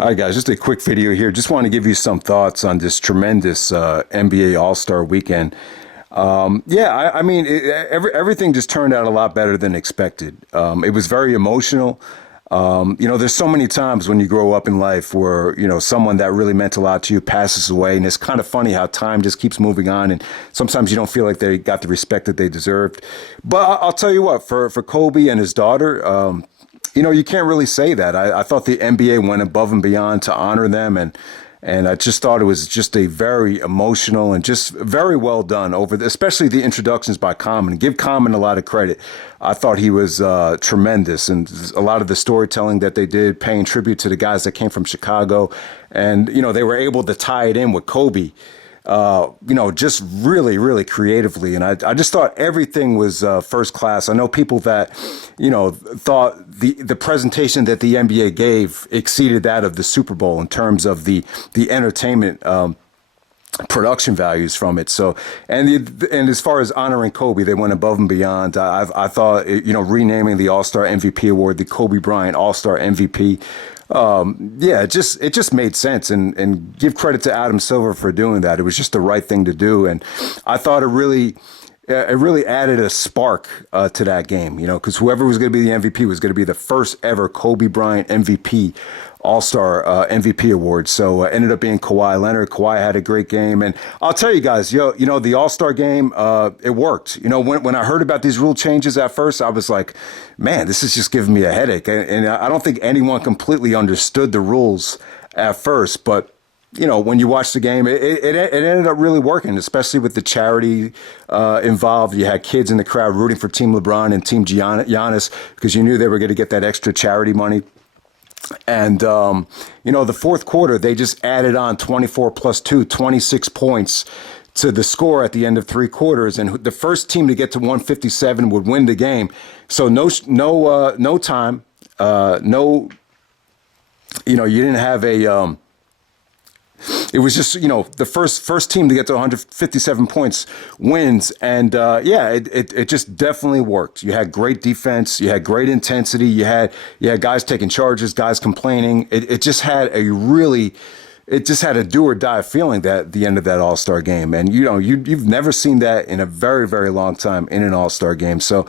All right, guys, just a quick video here. Just want to give you some thoughts on this tremendous NBA All-Star weekend. Everything just turned out a lot better than expected. It was very emotional. There's so many times when you grow up in life where, someone that really meant a lot to you passes away. And it's kind of funny how time just keeps moving on. And sometimes you don't feel like they got the respect that they deserved. But I'll tell you what, for Kobe and his daughter, you can't really say that. I thought the NBA went above and beyond to honor them. And I just thought it was just a very emotional and just very well done especially the introductions by Common. Give Common a lot of credit. I thought he was tremendous, and a lot of the storytelling that they did, paying tribute to the guys that came from Chicago, and they were able to tie it in with Kobe. Just really, really creatively. And I just thought everything was first class. I know people that, thought the presentation that the NBA gave exceeded that of the Super Bowl in terms of the entertainment production values from it. So, and as far as honoring Kobe, they went above and beyond. I thought, renaming the All-Star MVP award, the Kobe Bryant All-Star MVP, it just made sense, and give credit to Adam Silver for doing that. It was just the right thing to do. And I thought it really added a spark to that game, because whoever was going to be the MVP was going to be the first ever Kobe Bryant MVP All-Star MVP award. So ended up being Kawhi Leonard. Kawhi had a great game. And I'll tell you guys, the All-Star game, it worked. When I heard about these rule changes at first, I was like, man, this is just giving me a headache. And I don't think anyone completely understood the rules at first. But when you watch the game, it ended up really working, especially with the charity involved. You had kids in the crowd rooting for Team LeBron and Team Giannis because you knew they were going to get that extra charity money. And, the fourth quarter, they just added on 24 plus 2, 26 points to the score at the end of three quarters. And the first team to get to 157 would win the game. So no time, you didn't have a, it was just, the first team to get to 157 points wins. And it just definitely worked. You had great defense. You had great intensity. You had guys taking charges, guys complaining. It just had a do or die feeling at the end of that All-Star game. And, you've never seen that in a very, very long time in an All-Star game. So,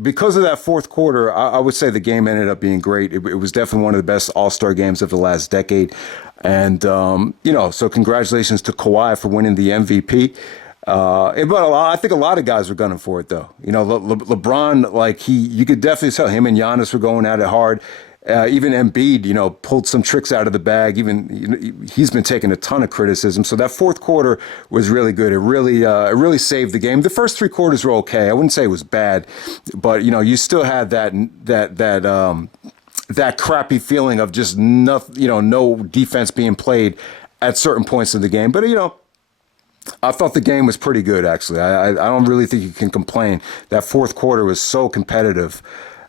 because of that fourth quarter, I would say the game ended up being great. It was definitely one of the best All-Star games of the last decade. And, so congratulations to Kawhi for winning the MVP. But I think a lot of guys were gunning for it, though. LeBron, you could definitely tell him and Giannis were going at it hard. Even Embiid, pulled some tricks out of the bag. Even he's been taking a ton of criticism. So that fourth quarter was really good. It really saved the game. The first three quarters were okay. I wouldn't say it was bad, but you still had that crappy feeling of just no defense being played at certain points of the game. But I thought the game was pretty good, actually. I don't really think you can complain. That fourth quarter was so competitive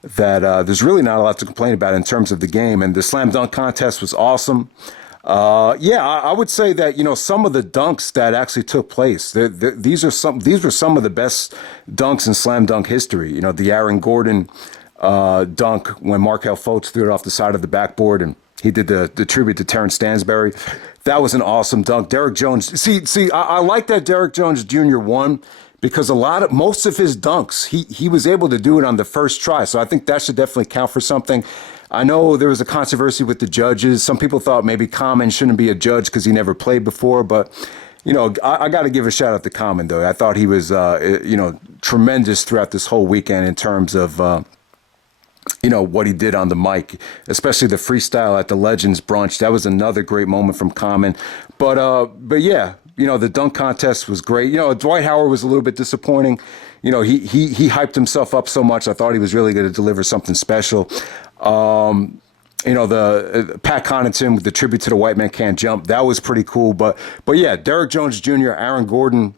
that there's really not a lot to complain about in terms of the game. And the slam dunk contest was awesome. I would say that, some of the dunks that actually took place, these were some of the best dunks in slam dunk history. The Aaron Gordon dunk when Markelle Fultz threw it off the side of the backboard, and he did the tribute to Terrence Stansbury. That was an awesome dunk. Derrick Jones. See, I like that Derrick Jones Jr. won because most of his dunks, he was able to do it on the first try. So I think that should definitely count for something. I know there was a controversy with the judges. Some people thought maybe Common shouldn't be a judge because he never played before, but I got to give a shout out to Common, though. I thought he was, tremendous throughout this whole weekend in terms of, what he did on the mic, especially the freestyle at the Legends brunch. That was another great moment from Common. But yeah, the dunk contest was great. Dwight Howard was a little bit disappointing. He hyped himself up so much. I thought he was really going to deliver something special. The Pat Connaughton with the tribute to the White Man Can't Jump. That was pretty cool. But yeah, Derrick Jones Jr., Aaron Gordon,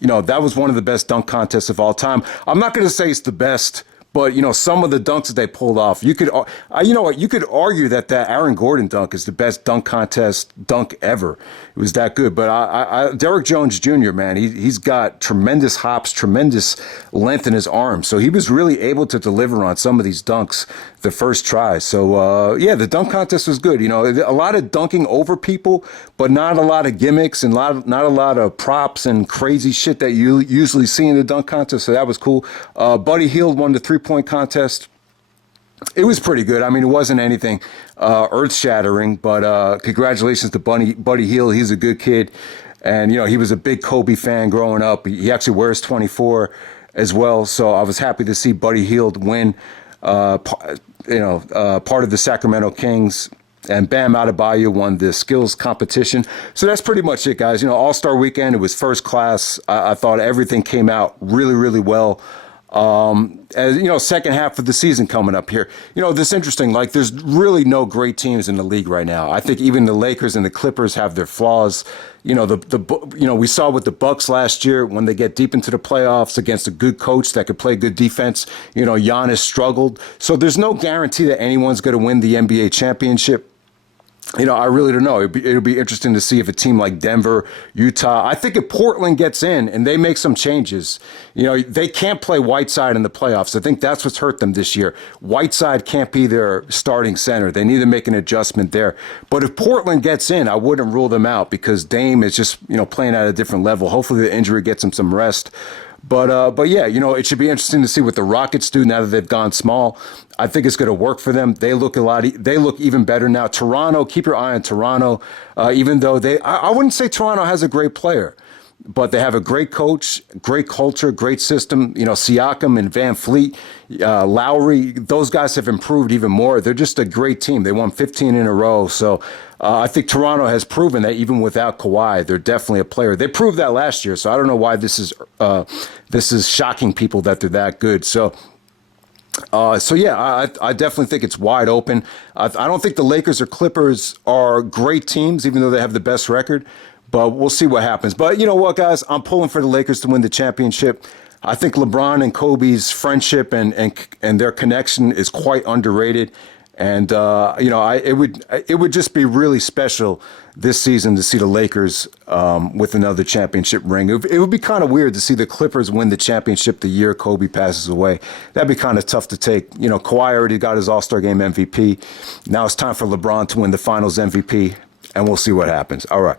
that was one of the best dunk contests of all time. I'm not going to say it's the best, but, some of the dunks that they pulled off, you could argue that Aaron Gordon dunk is the best dunk contest dunk ever. It was that good. But Derrick Jones Jr., man, he's got tremendous hops, tremendous length in his arms. So he was really able to deliver on some of these dunks the first try. So yeah, the dunk contest was good. You know, a lot of dunking over people, but not a lot of gimmicks and not a lot of props and crazy shit that you usually see in the dunk contest. So that was cool. Buddy Hield won the 3-point contest. It was pretty good. I mean, it wasn't anything earth-shattering, but congratulations to Buddy Hield. He's a good kid. And, you know, he was a big Kobe fan growing up. He actually wears 24 as well. So I was happy to see Buddy Hield win, part of the Sacramento Kings. And Bam Adebayo won the skills competition. So that's pretty much it, guys. You know, All-Star Weekend, it was first class. I thought everything came out really, really well. As you know, second half of the season coming up here. You know, this interesting, like there's really no great teams in the league right now. I think even the Lakers and the Clippers have their flaws. You know, we saw with the Bucks last year when they get deep into the playoffs against a good coach that could play good defense. You know, Giannis struggled. So there's no guarantee that anyone's going to win the NBA championship. You know, I really don't know. It'll be interesting to see if a team like Denver, Utah, I think if Portland gets in and they make some changes, you know, they can't play Whiteside in the playoffs. I think that's what's hurt them this year. Whiteside can't be their starting center. They need to make an adjustment there. But if Portland gets in, I wouldn't rule them out because Dame is just, you know, playing at a different level. Hopefully the injury gets him some rest. But yeah, you know, it should be interesting to see what the Rockets do now that they've gone small. I think it's going to work for them. They look they look even better now. Toronto, keep your eye on Toronto. Even though I wouldn't say Toronto has a great player, but they have a great coach, great culture, great system. You know, Siakam and Van Fleet, Lowry, those guys have improved even more. They're just a great team. They won 15 in a row. So I think Toronto has proven that even without Kawhi, they're definitely a player. They proved that last year. So I don't know why this is shocking people that they're that good. So yeah, I definitely think it's wide open. I don't think the Lakers or Clippers are great teams, even though they have the best record. But we'll see what happens. But you know what, guys? I'm pulling for the Lakers to win the championship. I think LeBron and Kobe's friendship and their connection is quite underrated. And it would just be really special this season to see the Lakers with another championship ring. It would be kind of weird to see the Clippers win the championship the year Kobe passes away. That'd be kind of tough to take. You know, Kawhi already got his All-Star Game MVP. Now it's time for LeBron to win the Finals MVP, and we'll see what happens. All right.